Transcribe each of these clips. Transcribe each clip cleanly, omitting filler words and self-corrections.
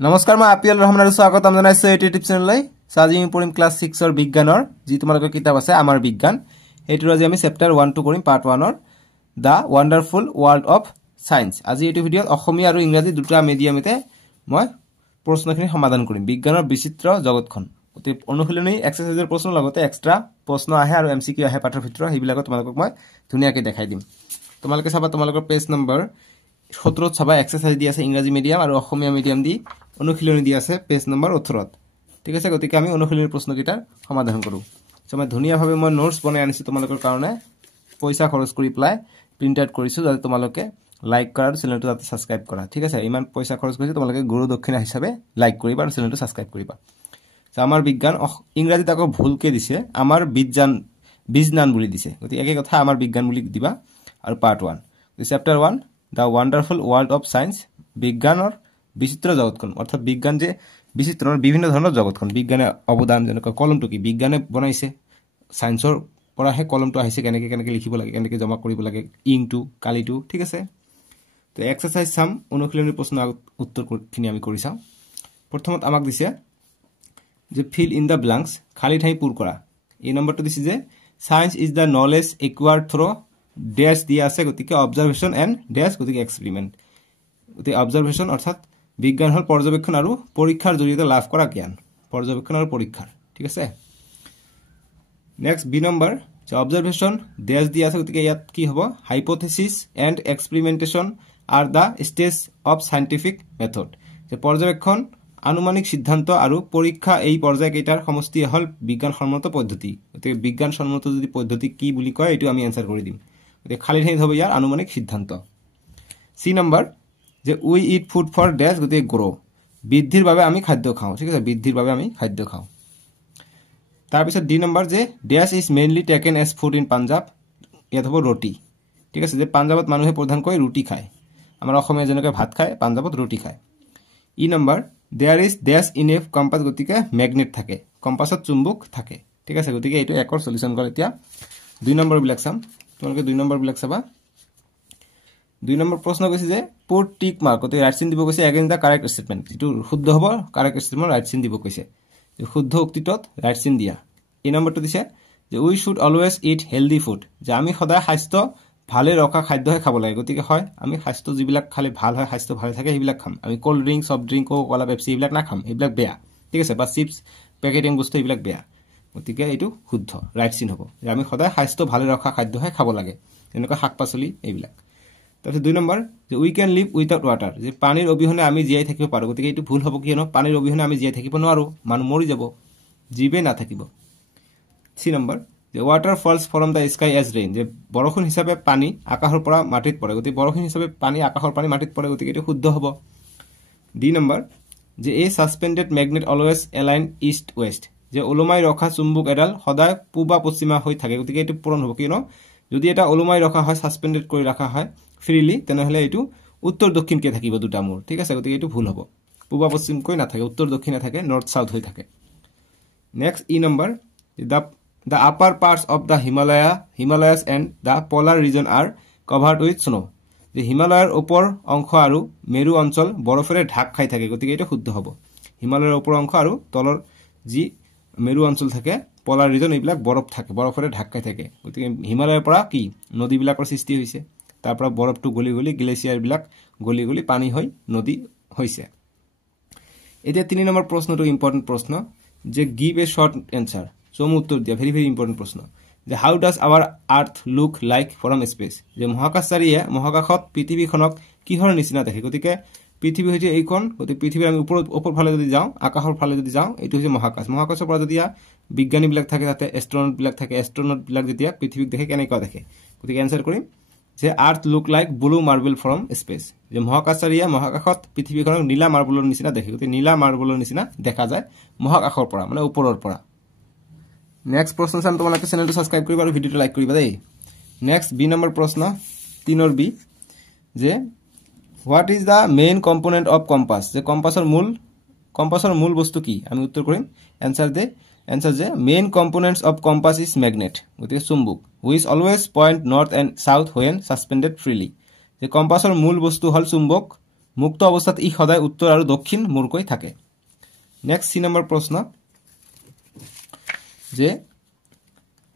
নমস্কাৰ মই আপিল ৰহমানৰ স্বাগতম জনাইছো এই ইউটিউব চেনেললৈ আজি আমি পঢ়িম ক্লাস 6 ৰ বিজ্ঞানৰ যি তোমালোকৰ কিতাপ আছে আমাৰ বিজ্ঞান এইটোৰ আজি আমি চেপ্টাৰ 1 টু কৰিম পাৰ্ট 1 ৰ দা ওয়ান্ডাৰফুল ওয়াৰ্ল্ড অফ সায়েন্স আজি এইটো ভিডিওত অসমীয়া আৰু ইংৰাজী দুটা মিডিয়ামতে মই প্ৰশ্নখিনি সমাধান কৰিম বিজ্ঞানৰ বিচিত্ৰ জগতখন অতি অনুশীলনী এক্সাৰসাইজৰ প্ৰশ্ন লগতে এক্সট্ৰা প্ৰশ্ন আহে আৰু এমসিকিউ আহে পাঠৰ ভিতৰত হেবিলাক তোমালোকক মই ধুনিয়াকৈ দেখাই দিম তোমালোকে চাবা তোমালোকৰ পেজ নম্বৰ 17 চাবা এক্সাৰসাইজ দি আছে ইংৰাজী মিডিয়াম আৰু অসমীয়া মিডিয়াম দি অনুশীলনী দি আছে পেজ নম্বৰ 18 ঠিক আছে গতিকে আমি অনুশীলনী প্ৰশ্নকেইটাৰ সমাধান কৰো সময় ধুনিয়াভাৱে মই নোটছ বনাই আনিছো তোমালোকৰ কাৰণে পইচা খৰচ কৰি প্লাই প্ৰিন্ট আউট কৰিছো যাতে তোমালোকে লাইক কৰা আৰু চেনেলটো যাতে সাবস্ক্ৰাইব কৰা ঠিক আছে ইমান পইচা খৰচ কৰিছে তোমালোকে গুৰু দক্ষিণা হিচাপে লাইক কৰিবা আৰু চেনেলটো সাবস্ক্ৰাইব কৰিবা আমাৰ বিজ্ঞান ইংৰাজীত আকৌ ভুলকে দিছে আমাৰ বিজ্ঞান বুলি দিছে গতিকে একে কথা আমাৰ বিজ্ঞান বুলি দিবা আৰু part 1 chapter 1 the wonderful world of science বিজ্ঞানৰ বিচিত্ৰ জগতখন অৰ্থাৎ বিজ্ঞান যে বিচিত্ৰ বিভিন্ন ধৰণৰ জগতখন বিজ্ঞানে অৱদান যেনেকৈ কলমটো কি বিজ্ঞানে বনাইছে সায়েন্সৰ পৰা হে কলমটো আহিছে কেনেকৈ লিখিব লাগে কেনেকৈ জমা কৰিব লাগে ইংটো কালিটো ঠিক আছে তো এক্সাৰসাইজ সাম অনুশীলনীৰ প্ৰশ্ন উত্তৰখিনি আমি কৰি চাও প্ৰথমত আমাক দিছে যে ফিল ইন দা ব্ল্যাঙ্কস খালি ঠাই পূৰ কৰা এই নম্বৰটো দিছে যে science is the knowledge acquired through dash দিয়া আছে গতিকে অবজাৰভেশন এন্ড ড্যাশ গতিকে এক্সপেৰিমেন্ট গতিকে অবজাৰভেশন অৰ্থাৎ বিজ্ঞান হল পৰ্যবেক্ষণ আৰু পৰীক্ষাৰ জৰিয়তে লাভ কৰা জ্ঞান পৰ্যবেক্ষণ আৰু পৰীক্ষাৰ ঠিক আছে নেক্সট বি নম্বৰ যে অবজারভেশন ড্যাশ দিয়া আছে গতিকে ইয়াত কি হ'ব hypothesis and experimentation are the stage of scientific method যে পৰ্যবেক্ষণ আনুমানিক সিদ্ধান্ত আৰু পৰীক্ষা এই পৰ্যায়কেইটাৰ সমষ্টি হল বিজ্ঞানসন্মত পদ্ধতি গতিকে বিজ্ঞানসন্মত যদি পদ্ধতি কি বুলি কয় এটো আমি আনসার কৰি দিম গতিকে খালি ঠাইত হ'ব ইয়াৰ আনুমানিক সিদ্ধান্ত সি নম্বৰ যে we eat food for dash গতিকে গ্ৰো বৃদ্ধিৰ বাবে আমি খাদ্য খাওঁ ঠিক আছে বৃদ্ধিৰ বাবে আমি খাদ্য খাওঁ তাৰ পিছত ডি নম্বৰ যে dash is mainly taken as food in Punjab ইয়াত হ'ব ৰুটি ঠিক আছে যে পাঞ্জাবত মানুহে প্ৰধানকৈ ৰুটি খায় আমাৰ অসমীয়া যেনেকৈ ভাত খায় পাঞ্জাবত ৰুটি খায় E number there is dash in a compass গতিকে ম্যাগনেট থাকে কম্পাসত চুম্বক থাকে ঠিক আছে গতিকে এটো একৰ সলিউশন কৰা এতিয়া 2 নম্বৰ বিলাক চাম তোমালোকে 2 নম্বৰ বিলাক চাবা 2 নম্বৰ প্ৰশ্ন কৈছে যে পুট টিক মাৰ্ক গতিকে ৰাইট চিন দিব কৈছে এগেইনষ্ট দা কাৰেক্ট স্টেটমেন্ট এটো শুদ্ধ হ'ব কাৰেক্ট স্টেটমেন্ট ৰাইট চিন দিব কৈছে যে শুদ্ধ উক্তিটোত ৰাইট চিন দিয়া এই নম্বৰটো দিছে যে we should always eat healthy food যে আমি সদায় স্বাস্থ্য ভালে ৰখা খাদ্যহে খাব লাগে গতিকে হয় আমি স্বাস্থ্য যিবিলাক খালে ভাল হয় স্বাস্থ্য ভালে থাকে সেইবিলাক খাম আমি কোল্ড ড্ৰিংক সফট ড্ৰিংক কোলা পেপসি এইবিলাক না খাম এইবিলাক বেয়া ঠিক আছে বা চিপস পেকেটিং বস্তু এইবিলাক বেয়া গতিকে এটো শুদ্ধ ৰাইট চিন হ'ব যে আমি সদায় স্বাস্থ্য ভালে ৰখা খাদ্যহে খাব লাগে যেনেকৈ শাক-পাচলি এইবিলাক তাৰপিছত 2 নম্বৰ যে উই ক্যান লিভ উইথাউট ওয়াটাৰ যে পানীৰ অবিহনে আমি জীয়াই থাকিব পাৰো গতিকে এটো ভুল হ'ব কিয়নো পানীৰ অবিহনে আমি জীয়াই থাকিব নোৱাৰো মানুহ মৰি যাব জীৱে না থাকিব 3 নম্বৰ যে water falls from the sky as rain যে বৰষুণ হিচাপে পানী আকাশৰ পৰা মাটিত পৰে গতি বৰষুণ হিচাপে পানী আকাশৰ পানী মাটিত পৰে গতি এটো শুদ্ধ হ'ব ডি নম্বৰ যে a suspended magnet always align east west যে ওলমাই ৰখা চুম্বক এডাল সদায় পূবা পশ্চিমা হৈ থাকে গতি এটো পূৰণ হ'ব কিনো যদি এটা ওলমাই ৰখা হয় সাসপেন্ডেড কৰি ৰাখা হয় ফ্ৰিলি তেনেহলে এটো উত্তৰ দক্ষিণ কে থাকিব দুটা মূৰ ঠিক আছে গতি এটো ভুল হ'ব পূবা পশ্চিম কৈ না থাকে উত্তৰ দক্ষিণে থাকে নৰ্থ সাউথ হৈ থাকে next E number The upper parts of the Himalayas and the polar region are covered with snow. The Himalayar উপৰ অংশ আৰু মেৰু অঞ্চল বৰফেৰে ঢাক খাই থাকে গতিকে এটো শুদ্ধ হ'ব হিমালয়ৰ উপৰ অংশ আৰু তলৰ যি মেৰু অঞ্চল থাকে polar region এইবিলাক বৰফ থাকে বৰফেৰে ঢাক খাই থাকে গতিকে হিমালয়ৰ পৰা কি নদীবিলাকৰ সৃষ্টি হৈছে তাৰ পৰা বৰফটো গলি গ্লেচিয়াৰ বিলাক গলি পানী হৈ নদী হৈছে এতিয়া 3 নম্বৰ প্ৰশ্নটো ইম্পৰ্টেন্ট প্ৰশ্ন যে গিভ এ শৰ্ট আনসাৰ সম উত্তৰ দিয়া ভেৰি ইম্পৰ্টেন্ট প্ৰশ্ন যে how does our earth look like from space যে মহাকাশচাৰীয়ে মহাকাশত পৃথিৱীখনক কিহৰ নিচিনা দেখে গতিকে পৃথিৱী হৈছে এইখন গতিকে পৃথিৱীৰ আমি ওপৰ ফালে যদি যাওঁ আকাশৰ ফালে যদি যাওঁ এটো হৈছে মহাকাশৰ পৰা যদি বিজ্ঞানী বিলাক থাকে তাতে এস্ট্ৰনট বিলাক থাকে এস্ট্ৰনট বিলাক যেতিয়া পৃথিৱীক দেখে কেনেকৈ দেখে গতিকে আনসাৰ কৰিম যে earth look like blue marble from space যে মহাকাশচাৰীয়ে মহাকাশত পৃথিৱীখনক নীলা মাৰ্বলৰ নিচিনা দেখে গতিকে নীলা মাৰ্বলৰ নিচিনা দেখা যায় মহাকাশৰ পৰা মানে ওপৰৰ পৰা নেক্সট প্ৰশ্ন চাম তোমালোকে চেনেলটো সাবস্ক্ৰাইব কৰিবা আৰু ভিডিওটো লাইক কৰিবা দেই নেক্সট বি নম্বৰ প্ৰশ্ন 3 বি যে what is the main component of compass যে কম্পাসৰ মূল বস্তু কি আমি উত্তৰ কৰিম আনসার যে main components of compass is magnet গতিকে চুম্বক which always point north and south when suspended freely যে কম্পাসৰ মূল বস্তু হল চুম্বক মুক্ত অৱস্থাত ই সদায় উত্তৰ আৰু দক্ষিণ মূৰকৈ থাকে নেক্সট সি নম্বৰ প্ৰশ্ন যে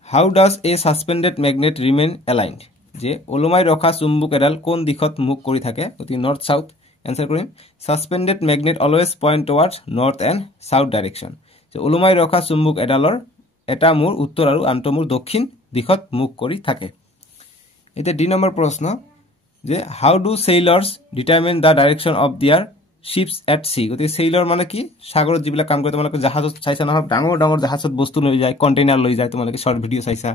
how does a suspended magnet remain aligned যে ওলমাই ৰখা চুম্বক এডাল কোন দিশত মুখ কৰি থাকে অতি নৰ্থ সাউথ এনসাৰ কৰিম suspended magnet always point towards north and south direction যে ওলমাই ৰখা চুম্বক এডালৰ এটা মূৰ উত্তৰ আৰু আনটো মূৰ দক্ষিণ দিশত মুখ কৰি থাকে এটা ডি নম্বৰ প্ৰশ্ন যে হাউ ডু সেইলাৰ্স ডিটাৰমিন দ্য ডাইৰেকশন অফ দিয়াৰ শিপস এট সি গতি সেইলাৰ মানে কি সাগৰত যিবিলাক কাম কৰে তোমালোকে জাহাজত চাইছা নহয় ডাঙৰ ডাঙৰ জাহাজত বস্তু লৈ যায় কন্টেইনাৰ লৈ যায় তোমালোকে শৰ্ট ভিডিও চাইছা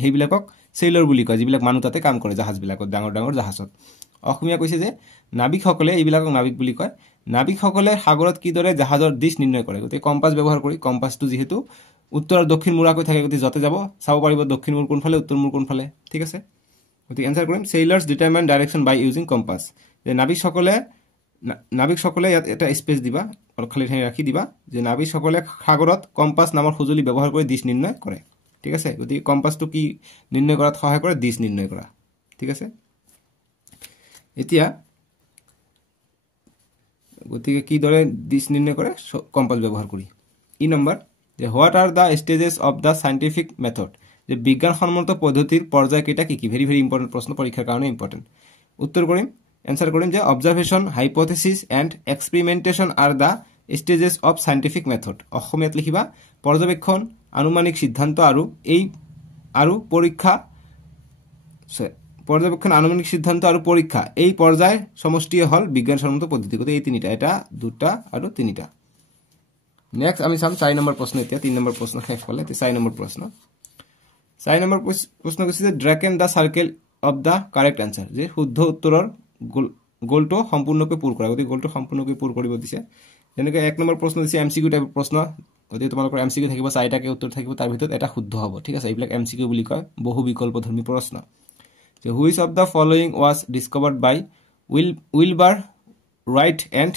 সেইবিলাকক সেইলাৰ বুলি কয় যিবিলাক মানুহ তাতে কাম কৰে জাহাজবিলাকত ডাঙৰ ডাঙৰ জাহাজত অসমীয়া কৈছে যে নাবিকসকলে এইবিলাকক নাবিক বুলি কয় নাবিকসকলে সাগৰত কিদৰে জাহাজৰ দিশ নিৰ্ণয় কৰে গতি কম্পাছ ব্যৱহাৰ কৰি কম্পাছটো যেহেতু উত্তৰ আৰু দক্ষিণ মূৰাকৈ থাকে গতি যতে যাব চাব পাৰিব দক্ষিণ মূৰ কোনফালে উত্তৰ মূৰ কোনফালে ঠিক আছে গতি এনসাৰ কৰিম সেইলাৰ্স ডিটাৰমাইন ডাইৰেকশন বাই ইউজিং কম্পাস যে নাবিকসকলে ইয়াত এটা স্পেস দিবা আৰু খালি ঠাই ৰাখি দিবা যে নাবিকসকলে সাগৰত কম্পাস নামৰ সঁজুলি ব্যৱহাৰ কৰি দিশ নিৰ্ণয় কৰে ঠিক আছে গতি কম্পাসটো কি নিৰ্ণয় কৰাত সহায় কৰে দিশ নিৰ্ণয় কৰা ঠিক আছে এতিয়া গতি কি দৰে দিশ নিৰ্ণয় কৰে কম্পাস ব্যৱহাৰ কৰি ই নম্বৰ যে what are the stages of the scientific method যে বিজ্ঞানসম্মত পদ্ধতিৰ পৰ্যায় কেইটা কি কি ভেৰি ভেৰি ইম্পৰ্টেন্ট প্ৰশ্ন পৰীক্ষাৰ কাৰণে ইম্পৰ্টেন্ট উত্তৰ কৰিম এনসাৰ কৰিম যে observation hypothesis and experimentation are the stages of scientific method অসমীয়াত লিখিবা পৰ্যবেক্ষণ আনুমানিক সিদ্ধান্ত আৰু পৰীক্ষা পৰ্যবেক্ষণ আনুমানিক সিদ্ধান্ত আৰু পৰীক্ষা এই পৰ্যায় সমষ্টি হল বিজ্ঞানসম্মত পদ্ধতি গতে এই তিনিটা এটা দুটা আৰু তিনিটা নেক্সট আমি চাম 4 নম্বৰ প্ৰশ্ন এতিয়া 3 নম্বৰ প্ৰশ্ন শেষ হ'লে 4 নম্বৰ প্ৰশ্ন 4 নম্বৰ প্ৰশ্ন কৈছে যে ড্ৰেকেন দা circle of the correct answer যে শুদ্ধ উত্তৰৰ গোলটো সম্পূৰ্ণকৈ পূৰ কৰা গতি গোলটো সম্পূৰ্ণকৈ পূৰ কৰিব দিছে যেনেকৈ 1 নম্বৰ প্ৰশ্ন দিছে এমসিকিউ টাইপ প্ৰশ্ন গতি তোমালোকৰ এমসিকিউ থাকিব 4টাকে উত্তৰ থাকিব তাৰ ভিতৰত এটা শুদ্ধ হ'ব ঠিক আছে এইবিলাক এমসিকিউ বুলি কয় বহু বিকল্পধৰ্মী প্ৰশ্ন যে which of the following was discovered by Wilbur Wright and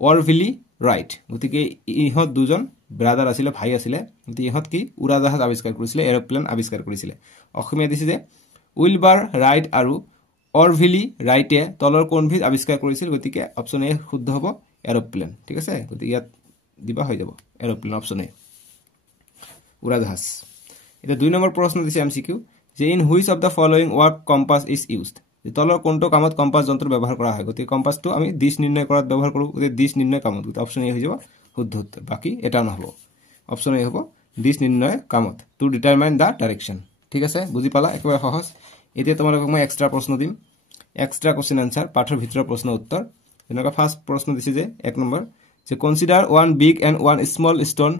Orville Wright গতিকে ইহঁত দুজন ব্ৰাদাৰ আছিল ভাই আছিল গতি ইহঁত কি উৰাজাহাজ আৱিষ্কাৰ কৰিছিল এৰোপ্লেন আৱিষ্কাৰ কৰিছিল অসমীয়া দিছে যে উইলবাৰ ৰাইট আৰু অৰভিলি ৰাইটে তলৰ কোনবিধ আৱিষ্কাৰ কৰিছিল গতিকে অপচন এ শুদ্ধ হ'ব এৰোপ্লেন ঠিক আছে গতিকে ইয়াত দিবা হৈ যাব এৰোপ্লেন অপচন এ উৰাজাহাজ এটা 2 নম্বৰ প্ৰশ্ন দিছে এমসিকিউ যে in which of the following work compass is used তলৰ কোনটো কামত কম্পাস যন্ত্ৰ ব্যৱহাৰ কৰা হয় গতিকে কম্পাসটো আমি দিশ নিৰ্ণয় কৰাত ব্যৱহাৰ কৰো গতিকে দিশ নিৰ্ণয় কামত গতিকে অপচন এ হৈ যাব শুদ্ধ উত্তৰ বাকি এটা নহব অপচন এ হ'ব দিশ নিৰ্ণয় কামত টু ডিটাৰমাইন দা ডাইৰেকশন ঠিক আছে বুজি পালা একেবাৰে সহজ এতিয়া তোমালোকক মই এক্সট্ৰা প্ৰশ্ন দিম এক্সট্ৰা কোশ্চেন আনসাৰ পাঠৰ ভিতৰৰ প্ৰশ্ন উত্তৰ এনেকা ফাৰ্স্ট প্ৰশ্ন দিছে যে 1 নম্বৰ যে consider one big and one small stone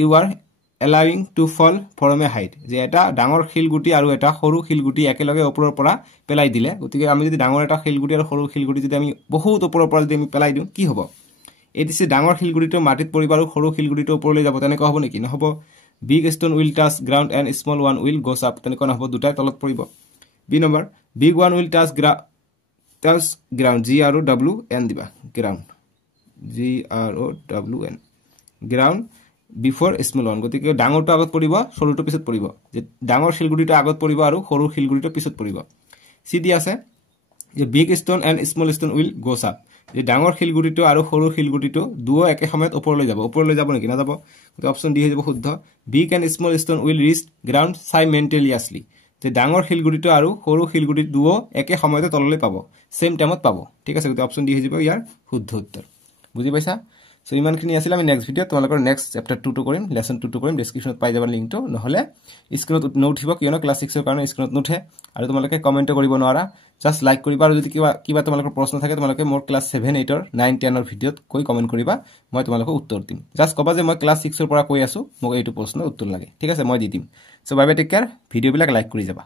you are allowing to fall from a height যে এটা ডাঙৰ শিলগুটি আৰু এটা সৰু শিলগুটি একেলগে ওপৰৰ পৰা পেলাই দিলে গতিকে আমি যদি ডাঙৰ এটা শিলগুটি আৰু সৰু শিলগুটি যদি আমি বহুত ওপৰৰ পৰা যদি আমি পেলাই দিওঁ কি হ'ব এই দিছে ডাঙৰ শিলগুটিটো মাটিত পৰিব আৰু সৰু শিলগুটিটো ওপৰলৈ যাব তেনেকৈ হ'ব নেকি নহব big stone will touch ground and small one will goes up তেনেকৈ নহব দুটাই তলত পৰিব B number big one will touch ground g r o w n দিবা ground g r o w n ground before small one গতিকে ডাঙৰটো আগত পৰিব সৰুটো পিছত পৰিব যে ডাঙৰ শিলগুটিটো আগত পৰিব আৰু সৰু শিলগুটিটো পিছত পৰিব সি দি আছে যে big stone and small stone will goes up যে ডাঙৰ শিলগুটিটো আৰু সৰু শিলগুটিটো দুও একে সময়ত ওপৰলৈ যাব নেকি না যাব গতি অপচন ডি হৈ যাব শুদ্ধ big and small stone will reach ground simultaneously যে ডাঙৰ শিলগুটিটো আৰু সৰু শিলগুটি দুও একে সময়তে তললৈ পাব সেম টাইমত পাব ঠিক আছে গতি অপচন ডি হৈ যাব ইয়াৰ শুদ্ধ উত্তৰ বুজি পাইছা সো ইমানখিনি আছিল আমি নেক্সট ভিডিঅ তোমালোকৰ নেক্সট চেপ্টাৰ 2 টো কৰিম লেসন 2 টো কৰিম ডেসক্ৰিপচনত পাই যাবা লিংকটো নহলে স্ক্ৰিনত নোট হিব কিয়নো ক্লাস 6 ৰ কাৰণে স্ক্ৰিনত নোট হে আৰু তোমালোকে কমেন্ট কৰিব নোৱাৰা জাস্ট লাইক কৰিবা আৰু যদি কিবা তোমালোকৰ প্ৰশ্ন থাকে তোমালোকে মোৰ ক্লাস 7 8 ৰ 9 10 ৰ ভিডিঅত কৈ কমেন্ট কৰিবা মই তোমালোকক উত্তৰ দিম জাস্ট কবা যে মই ক্লাস 6 ৰ পৰা কৈ আছো মোক এইটো প্ৰশ্নৰ উত্তৰ লাগে ঠিক আছে মই দি দিম so bye bye take care video বিলাক লাইক কৰি যাবা